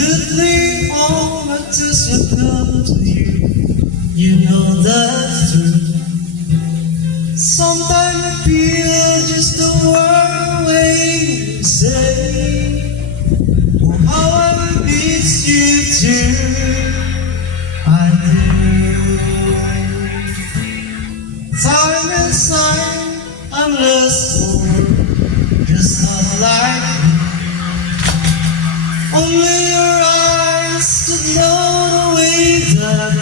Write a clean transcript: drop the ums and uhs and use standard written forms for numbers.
Literally all my tears will come to you. You know that's true. Sometimes I feel just the word way you say. Oh, how I miss you too. I do. Time and sign, I'm lost for words, just not like you. Only your eyes could know the way that